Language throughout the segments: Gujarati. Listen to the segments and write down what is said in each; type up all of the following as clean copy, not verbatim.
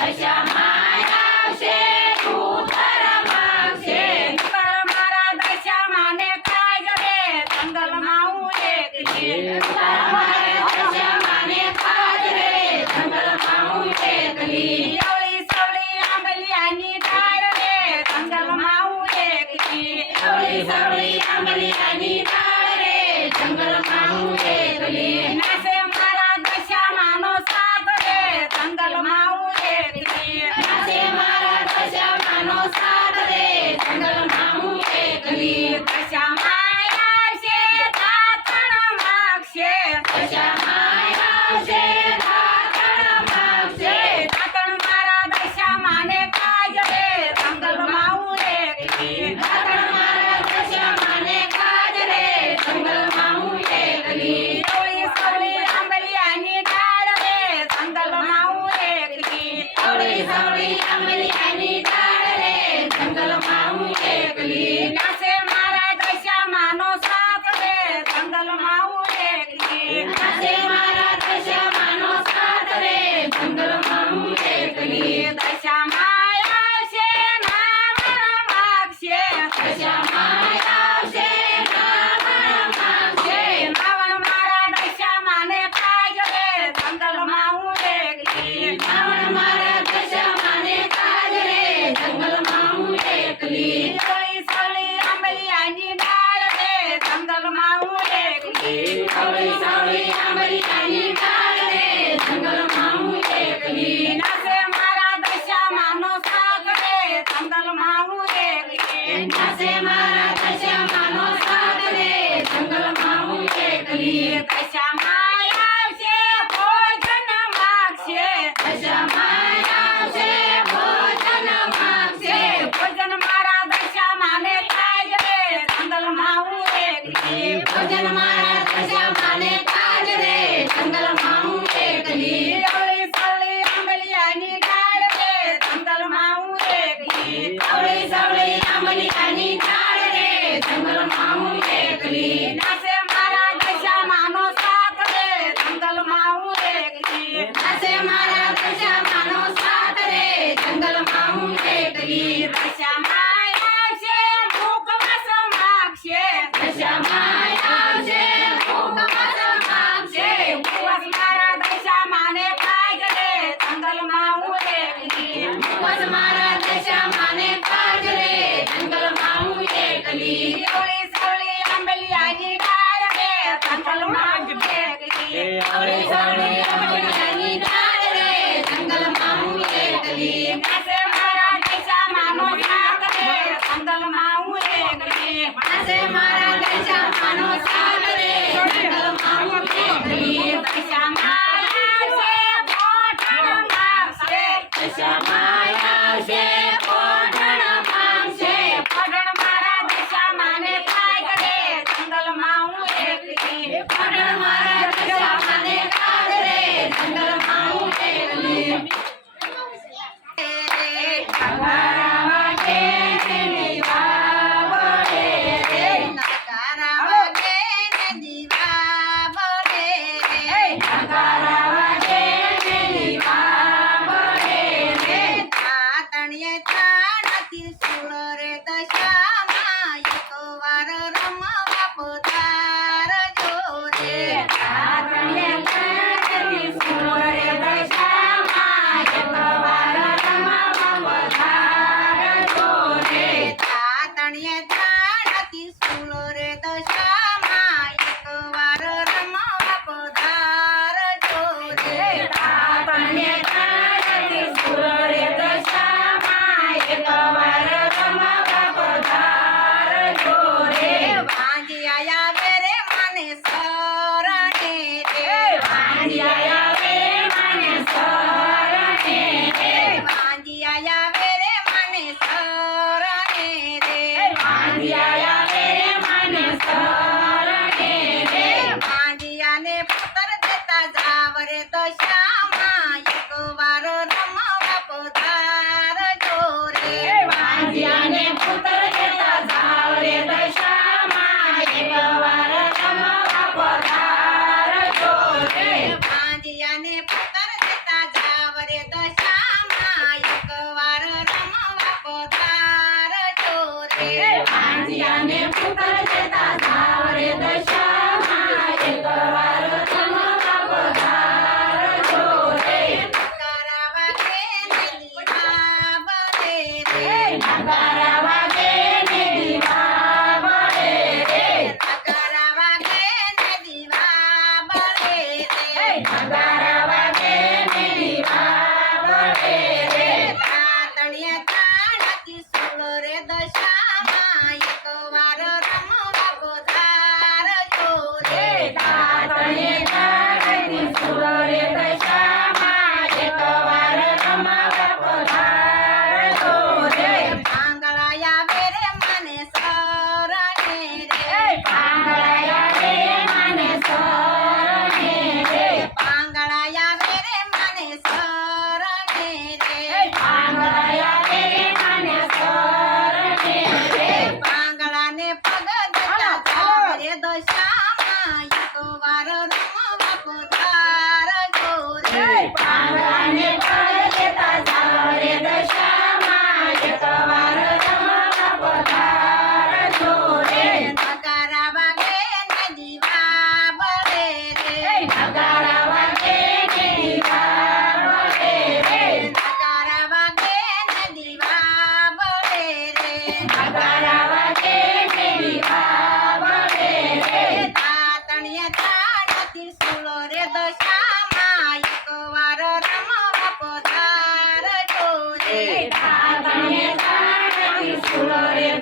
દશામાં આવશે ઉત્તર માગશે ઉત્તર મારા દશામાં ને કાજ રે જંગલમાં હું એકલી દશામાં ને કાજ રે જંગલમાં હું એકલી અવળી સવળી આંબલિયાની ડાળ રે જંગલમાં હું એકલી સવળી સવળી આંબલિયાની ડાળ રે જંગલમાં હું એકલી નાસે મારા દશામાંનો સાથ રે જંગલમાં હું એકલી નાસે મારા દશામાંનો સાથ રે જંગલમાં હું એકલી દશામાં આવશે દાતણ માગશે દશામાં આવશે દાતણ માગશે દાતણ મારા દશામાં ને કાજ રે જંગલમાં હું એકલી દાતણ મારા દશામાં ને કાજ રે જંગલમાં હું એકલી અવળી સવળી આંબલિયાની ડાળ રે જંગલમાં હું એકલી સવળી સવળી આંબલિયાની ડાળ રે જંગલમાં હું એકલી નાસે મારા દશામાંનો સાથ રે જંગલમાં હું એકલી નાસે મારા દશામાંનો સાથ રે જંગલમાં હું એકલી દશામાં આવશે નાવણ માગશે દશામાં આવશે નાવણ માગશે નાવણ મારા દશામાં ને કાજ રે જંગલમાં હું એકલી નાવણ મારા દશામાં ને કાજ રે જંગલમાં હું એકલી અવળી સવળી આંબલિયાની ડાળ રે જંગલમાં હું એકલી સવળી સવળી આંબલિયાની ડાળ રે જંગલમાં હું એકલી નાસે મારા દશામાંનો સાથ રે જંગલમાં હું એકલી નાસે મારા દશામાંનો સાથ રે જંગલમાં હું એકલી દશામાં આવશે ભોજન માગશે દશામાં આવશે ભોજન માગશે ભોજન મારા દશામાં ને કાજ રે જંગલમાં હું એકલી ભોજન મારા દશામાં ને કાજ રે જંગલમાં હું એકલી અવળી સવળી આંબલિયાની ડાળ રે જંગલમાં હું એકલી સવળી સવળી આંબલિયાની ડાળ રે જંગલમાં હું એકલી નાસે મારા દશામાંનો સાથ રે જંગલમાં હું એકલી નાસે મારા દશામાંનો સાથ રે જંગલમાં હું એકલી દશામાં આવશે મુખવાસ માગશે દશામાં આવશે મુખવાસ માગશે મુખવાસ મારા દશામાં ને કાજ રે જંગલમાં હું એકલી મુખવાસ મારા દશામાં ને કાજ રે જંગલમાં હું એકલી અવળી સવળી આંબલિયાની ડાળ રે જંગલમાં હું એકલી સવળી સવળી આંબલિયાની ડાળ રે જંગલમાં હું એકલી નાસે મારા દશામાંનો સાથ રે જંગલમાં હું એકલી નાસે મારા દશામાંનો સાથ રે જંગલમાં હું એકલી દશામાં આવશે પોઠણ માગશે દશામાં આવશે પોઠણ માગશે પોઠણ મારા દશામાં ને કાજ રે જંગલમાં હું એકલી પોઠણ મારા દશામાં ને કાજ રે જંગલમાં હું એકલી મારા માટે દીવા બળે રે નગારા વાગે ને દીવા બળે રે નગારા વાગે ને દીવા બળે રે તાતણીએ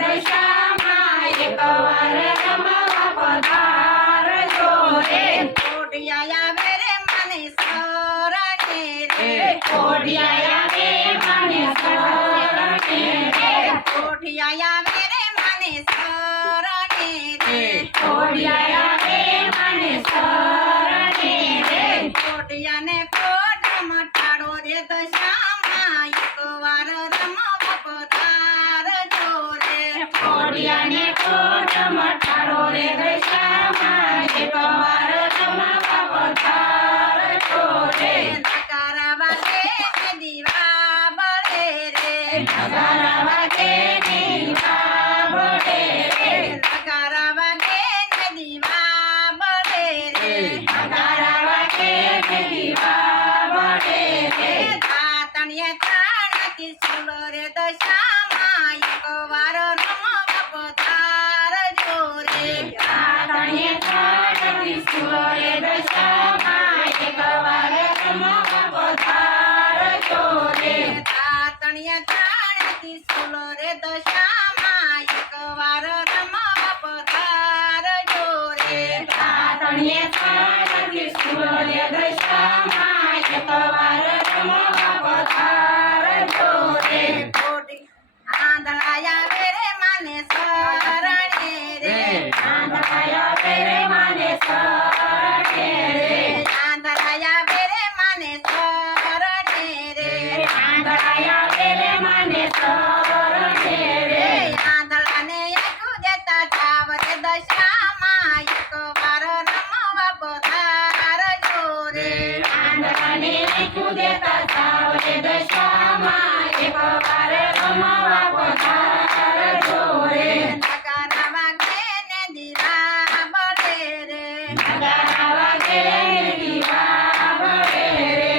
દશામાં એકવાર રમવા પધારજો રે. કોઢિયા આવે રે મને શરણે રે કોઢિયા આવે મને શરણે રે. કોઢિયા આવે રે મને શરણે રે કોઢિયા આવે મને શરણે રે. કોઢિયાને કોઢમાં ટાળો રે દશામાં એકવાર રમવા પધારજો રે કોઢિયાને કોઢ મટાડો રે દશામાં એકવાર રમવા પધારજો રે. નગારા વાગે ને દીવા બળે રે નગારા વાગે ને દીવા બળે રે. નગારા વાગે ને દીવા બળે રે નગારા વાગે ને દીવા બળે રે. તાતણીએ તાણતી સુલો રે દશામાં એકવાર રમવા પધારજો રે તાતણીએ તાણતી સુલો રે દશામાં એકવાર રમવા પધારજો રે. તાતણીએ તાણતી સુલો રે દશામાં એકવાર રમવા પધારજો રે તાતણીએ તાણતી સુલો રે દશામાં એકવાર રમવા પધારજો રે. કોઢી આંધળાયા વેરે માને શરણે રે આંધળાયા વેરે માને શરણે રે. આંધળાયા વેરે માને શરણે રે આંધળાયા વેરે માને શરણે રે. આંધળાને આખું દેતા જાવ રે દશામાં એકવાર રમવા પધારજો રે આંધળાને લીધું દેતા જાવ રે દશામાં એકવાર રમવા પધારજો રે. નગારા વાગે ને દીવા બળે રે નગારા વાગે ને દીવા બળે રે.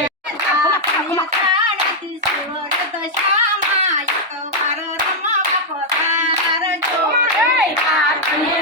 તાતણીએ તાણતી સુલો રે દશામાં એકવાર રમવા પધારજો રે તાતણીએ